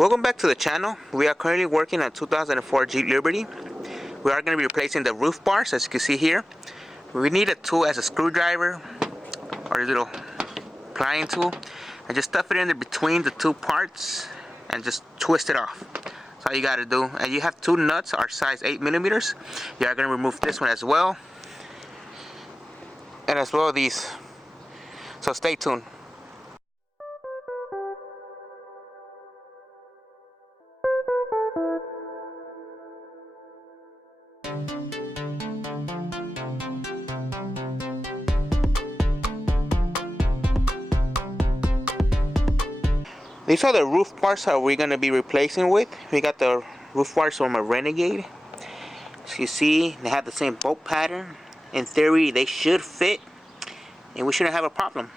Welcome back to the channel. We are currently working on 2004 Jeep Liberty. We are going to be replacing the roof bars, as you can see here. We need a tool as a screwdriver or a little prying tool, and just stuff it in there between the two parts and just twist it off. That's all you got to do. And you have two nuts our size 8mm. You are going to remove this one as well, and as well these. So stay tuned. These are the roof bars that we're going to be replacing with. We got the roof bars from a Renegade. As you see, they have the same bolt pattern. In theory, they should fit, and we shouldn't have a problem.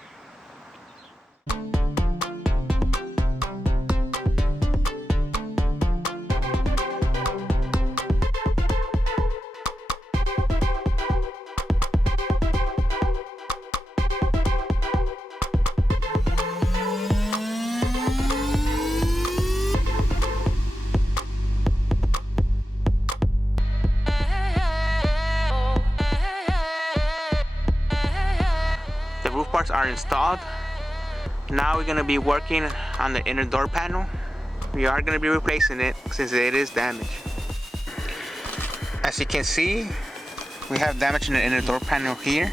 Roof bars are installed. Now we're going to be working on the inner door panel. We are going to be replacing it since it is damaged. As you can see, we have damage in the inner door panel here.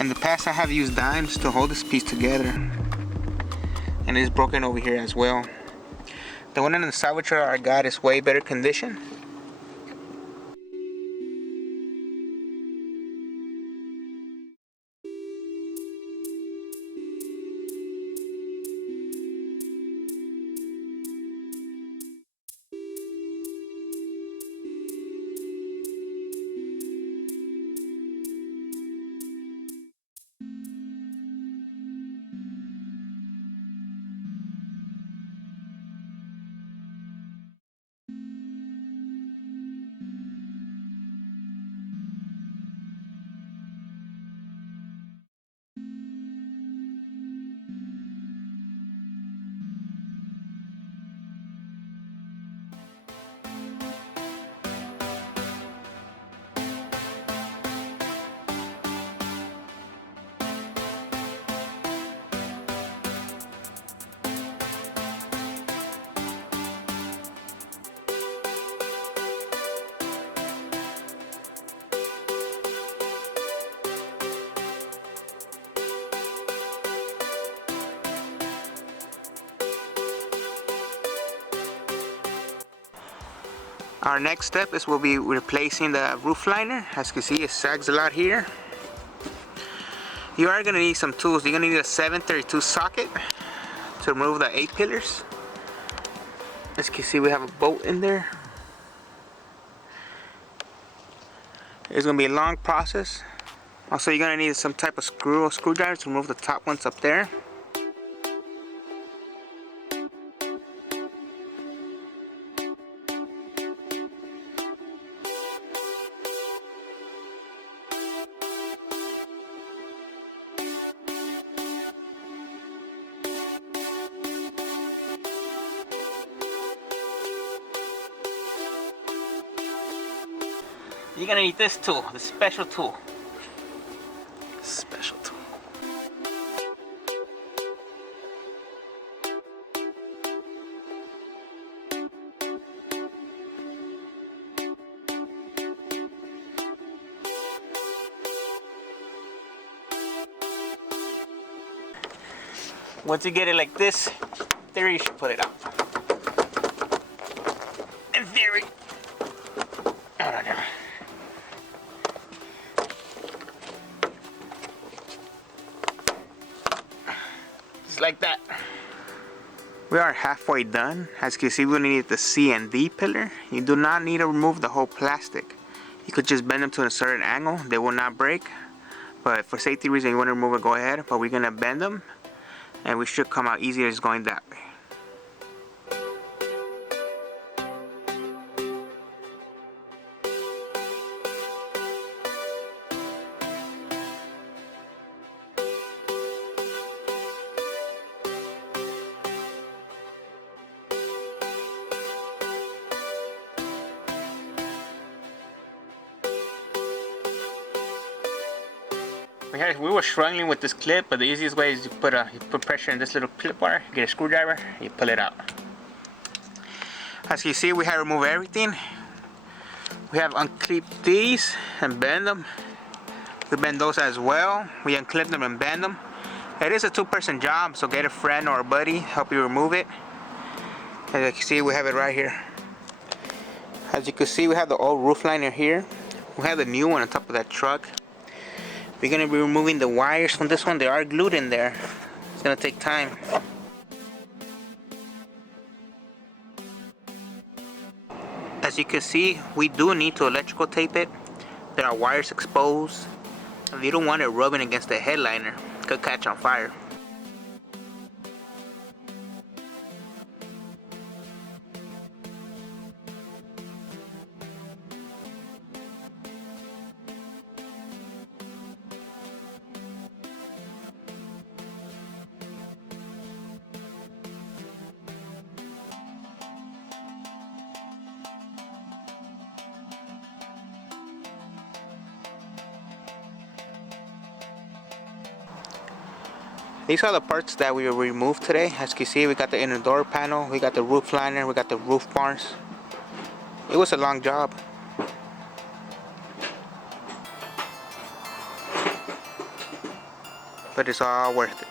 In the past I have used dimes to hold this piece together, and it's broken over here as well. The one in the salvage yard I got is way better condition. Our next step is we'll be replacing the roof liner. As you can see, it sags a lot here. You are going to need some tools. You're going to need a 732 socket to remove the 8 pillars. As you can see, we have a bolt in there. It's going to be a long process. Also, you're going to need some type of screwdriver to remove the top ones up there. You're gonna need this tool, the special tool. Special tool. Once you get it like this, there you should put it up. In theory. I don't know. Like that. We are halfway done. As you can see, we need the C and D pillar. You do not need to remove the whole plastic. You could just bend them to a certain angle. They will not break. But for safety reasons, you want to remove it, go ahead. But we're going to bend them, and we should come out easier just going that way. we were struggling with this clip, but the easiest way is you put pressure in this little clip bar, get a screwdriver, you pull it out. As you see, we have removed everything. We have unclipped these and bend them. We bend those as well. We unclip them and bend them. It is a two-person job, so get a friend or a buddy help you remove it. As you can see, we have it right here. As you can see, we have the old roof liner here. We have the new one on top of that truck. We're going to be removing the wires from this one. They are glued in there. It's going to take time. As you can see, we do need to electrical tape it. There are wires exposed. And you don't want it rubbing against the headliner. It could catch on fire. These are the parts that we removed today. As you can see, we got the inner door panel, we got the roof liner, we got the roof bars. It was a long job. But it's all worth it.